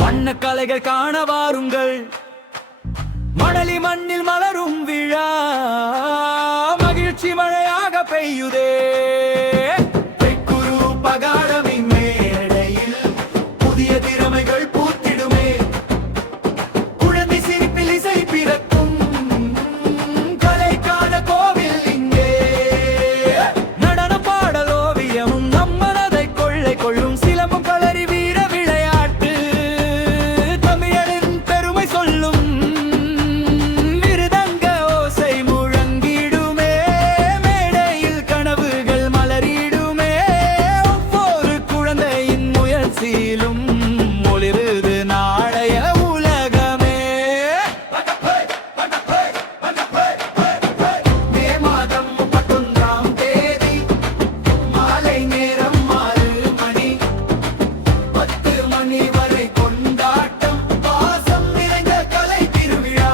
வண்ண கலைகள் காண வாருங்கள். மணலி மண்ணில் மலரும் விழா மகிழ்ச்சி மழையாக பெய்யுதே. குரு பகாடமி மேடையில் புதிய திறமைகள் பூத்திடுமே. குழந்தை சிரிப்பில் இசை பிறக்கும் கலைக்கான கோவில் இங்கே. நடன பாடல் ஓவியமும் நம் மனதை கொள்ளை கொள்ளும். சிலம்பம் களரி வீர விளையாட்டு தமிழரின் பெருமை சொல்லும். மிருதங்க ஓசை முழங்கிடுமே. மேடையில் கனவுகள் மலரிடுமே. ஒவ்வொரு குழந்தையின் முயற்சியிலும் ஒளிருது நாளைய உலகமே. மே மாதம் 11ஆம் தேதி மாலை நேரம் 6 மணி 10 மணி வரை கொண்டாட்டம். பாசம் நிறைந்த கலை திருவிழா.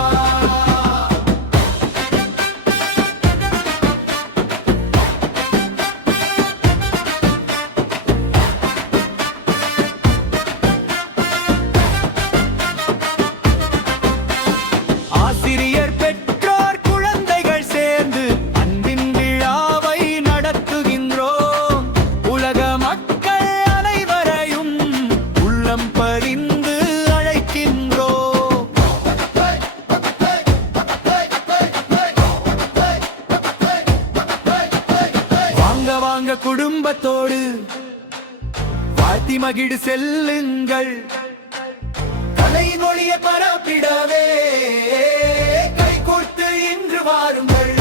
ஆசிரியர் பெற்றோர் குழந்தைகள் சேர்ந்து அன்பின் விழாவை நடத்துகின்றோம். உலக மக்கள் அனைவரையும் உள்ளம் பறிந்து அழைக்கின்றோம். வாங்க வாங்க குடும்பத்தோடு வாழ்த்தி மகிழ் செல்லுங்கள். கலையின் ஒளியை பரப்பிடவே கை கொடுத்து இன்று வாருங்கள்.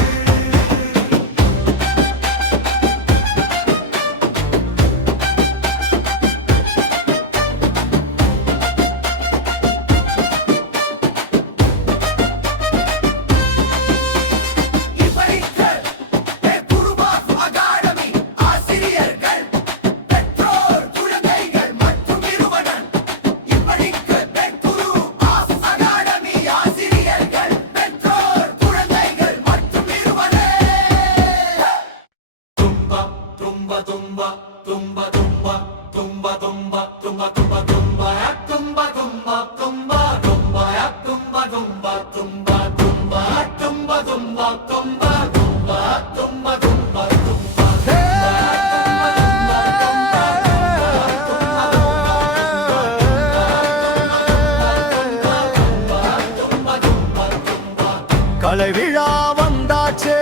கலை விழா வந்தாச்சே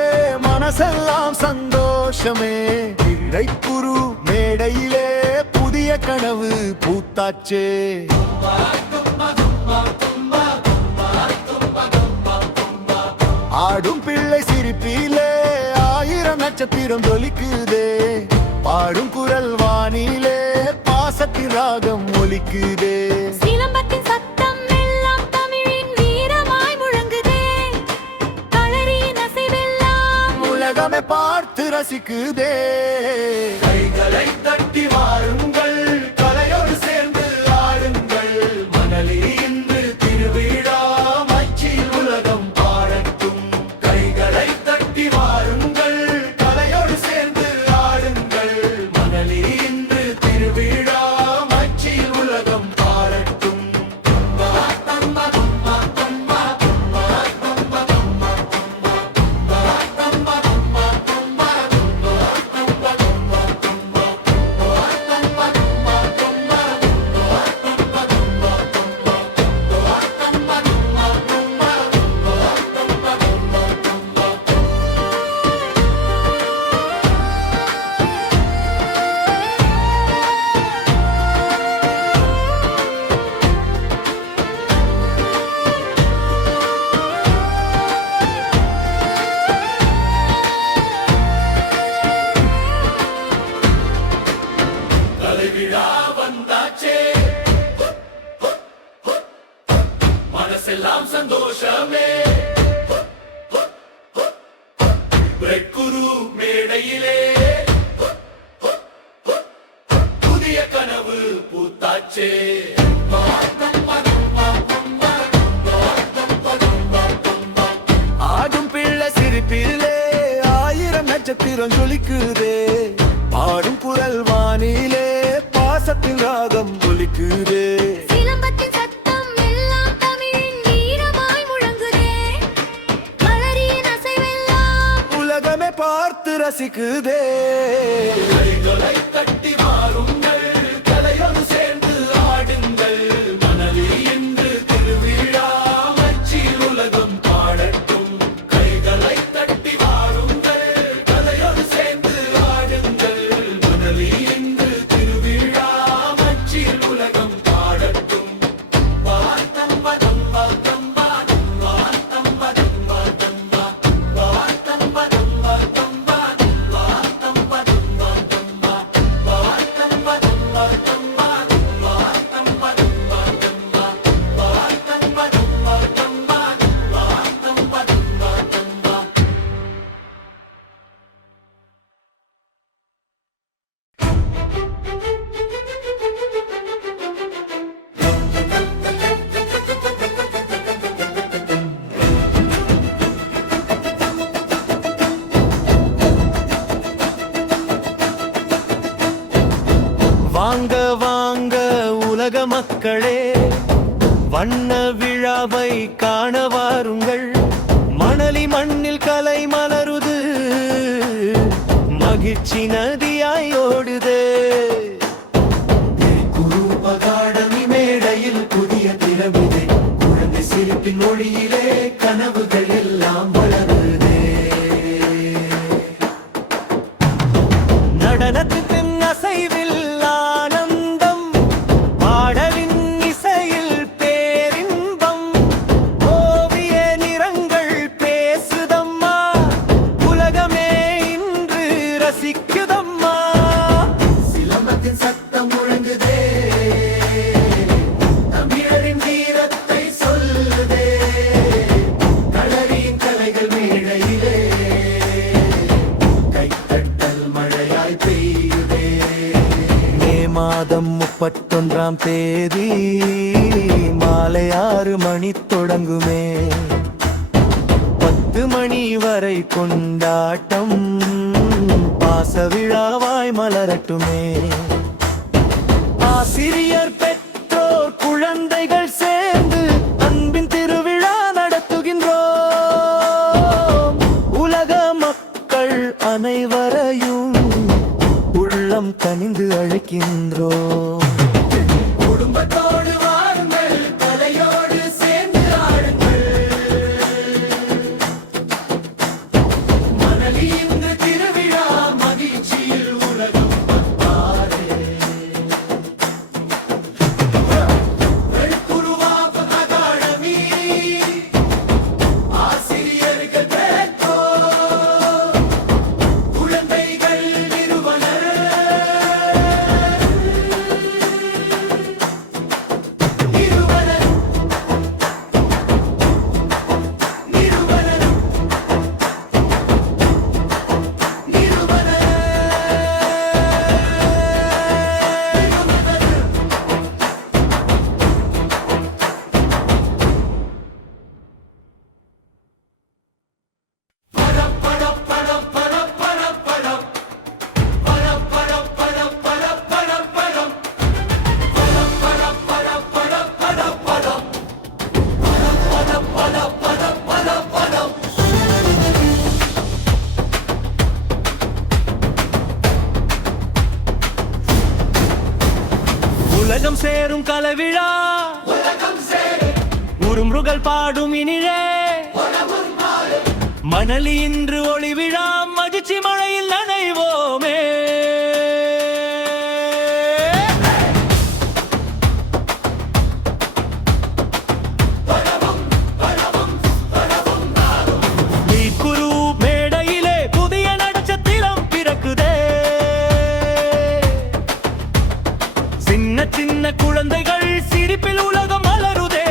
மனசெல்லாம் சந்தோஷமே. குரு மேடையிலே புதிய கனவு பூத்தாச்சே. ஆடும் பிள்ளை சிரிப்பிலே 1000 நட்சத்திரம் ஜொலிக்குதே. பாடும் குரல் வானிலே பாசத்தின் ராகம் ஒலிக்குதே. சிலம்பத்தின் சத்தம் எல்லாம் தமிழின் வீரமாய் முழங்குதே. களரியின் அசைவெல்லாம் உலகமே பார்த்து ரசிக்குதே. கைகளை தட்டி வாருங்கள். கலையோடு சேர்ந்து ஆடுங்கள். மணலி இன்று திருவிழா மச்சில் உலகம் பாடட்டும். கைகளை தட்டி வாருங்கள். கலையோடு சேர்ந்து ஆடுங்கள். மணலி இன்று திருவிழா மச்சில் உலகம் பாடட்டும். விழா வந்தாச்சே மனசெல்லாம் சந்தோஷமே. குரு மேடையிலே புதிய கனவு பூத்தாச்சே. ஆடும் பிள்ளை சிரிப்பிலே 1000 நட்சத்திரம் ஜொலிக்குதே. பாடும் குரல் வானிலே பாசத்தின் ராகம் ஒலிக்குதே. சிலம்பத்தின் ரசிக்குதே. கைகளை தட்டி வாருங்கள், கலையோடு சேர்ந்து ஆடுங்கள். மணலி இன்று திருவிழா, மச்சில் உலகம் பாடட்டும். கைகளை தட்டி வாருங்கள், கலையோடு சேர்ந்து ஆடுங்கள். மணலி இன்று திருவிழா, மச்சில் உலகம் பாடட்டும். வாத்தம்பா தம்பா தம்பா தம்பா தம்பா தம்பா தம்பா. வாத்தம்பா தம்பா தம்பா தம்பா தம்பா தம்பா தம்பா. வாத்தம்பா தம்பா தம்பா தம்பா தம்பா தம்பா தம்பா. வாத்தம்பா தம்பா தம்பா தம்பா தம்பா தம்பா தம்பா. வாங்க வாங்க உலக மக்களே, வண்ண விழாவை காண வாருங்கள். மணலி மண்ணில் கலை மலருது, மகிழ்ச்சி நதியாய் ஓடுது. குருபகாடமி மேடையில் புதிய திறமிதை, குழந்தை சிரிப்பின் மொழியிலே கனவுகள் எல்லாம் வளருதே. நடனத்தின் அசைவில் ஆனந்தம், பாடலின் இசையில் பேரின்பம். ஓவிய நிறங்கள் பேசுதம்மா, உலகமே இன்று ரசிக்குதம்மா. சிலம்பத்தின் சத்தம் முழங்குதே, தமிழரின் வீரத்தை சொல்லுதே. களரியின் கலைகள் மேடையிலே கைத்தட்டல் மழையாய் பெய்யுதே. மே மாதம் 31ஆம் தேதி மாலை 6 மணி தொடங்குமே. 10 மணி வரை கொண்டாட்டம், பாச விழாவாய் மலரட்டுமே. ஆசிரியர் பெற்றோர் குழந்தைகள் சேர்ந்து அன்பின் திருவிழா நடத்துகின்றோம். உலக மக்கள் அனைவரையும் உள்ளம் கனிந்து அழைக்கின்றோம். குடும்பத்தோடு வாருங்கள், கலையோடு சேர்ந்து ஆடுங்கள். மணலி இன்று திருவிழா, மகிழ்ச்சியில் உலகம் வந்தாரே. குருவாப அகாடமி, ஆசிரியர்கள் பெற்றோர், குழந்தைகள் நிறுவனர். நிறுவனர் நிறுவனர் நிறுவனர். உலகம் சேரும் கலவிழா, உருமுருகல் பாடும் இனிழே. மணலி இன்று ஒளி விழா, மகிழ்ச்சி மழையில் நனைவோமே. மீட்குரு மேடையிலே புதிய நட்சத்திரம் பிறக்குதே. சின்ன சின்ன குழந்தைகள் சிரிப்பில் உலகம் மலருதே.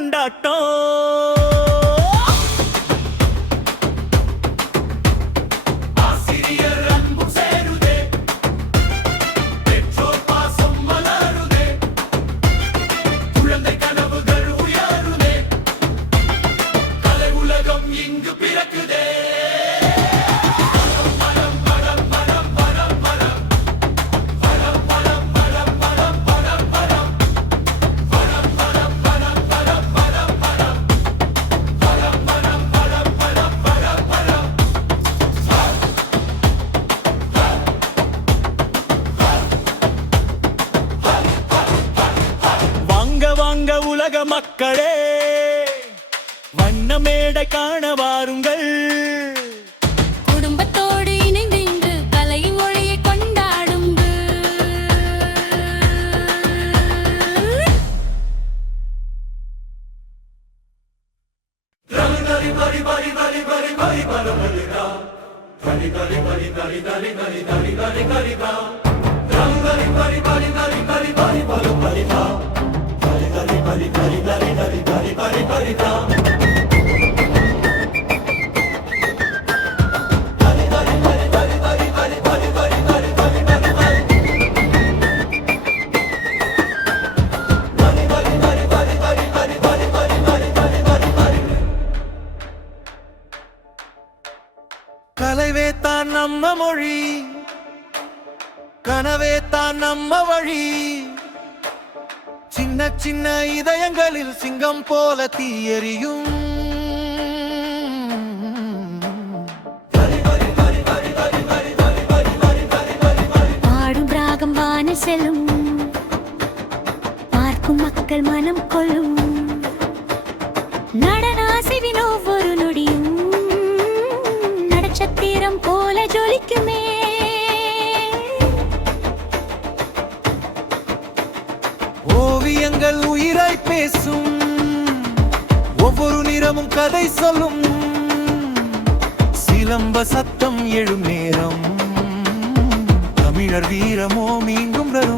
கொண்டாட்டம். ஆசிரியர் அன்பும் சேருதே, பெற்றோர் பாசம் மலருதே, குழந்தை கனவுகள் உயருதே, கலை உலகம் இங்கு பிறக்குதே. வாங்க வாங்க உலக மக்களே, வண்ண மேடை காண வாருங்கள். குடும்பத்தோடு இணைந்து கலையின் மொழியை கொண்டாடுங்கள். கலைவே தான் நம்ம மொழி, கனவே தான் நம்ம வழி. சின்ன சின்ன இதயங்களில் சிங்கம் போல தீயெறியும். பாடும் ராகம் வானில் செல்லும், பார்க்கும் மக்கள் மனம் கொள்ளும். நடனாசிவின் ஒவ்வொரு நொடியும் நட்சத்திரம் போல ஜொலிக்குமே. ஓவியங்கள் உயிராய் பேசும், ஒவ்வொரு நிறமும் கதை சொல்லும். சிலம்ப சத்தம் எழும் நேரம், தமிழர் வீரமோ மீண்டும் வரும்.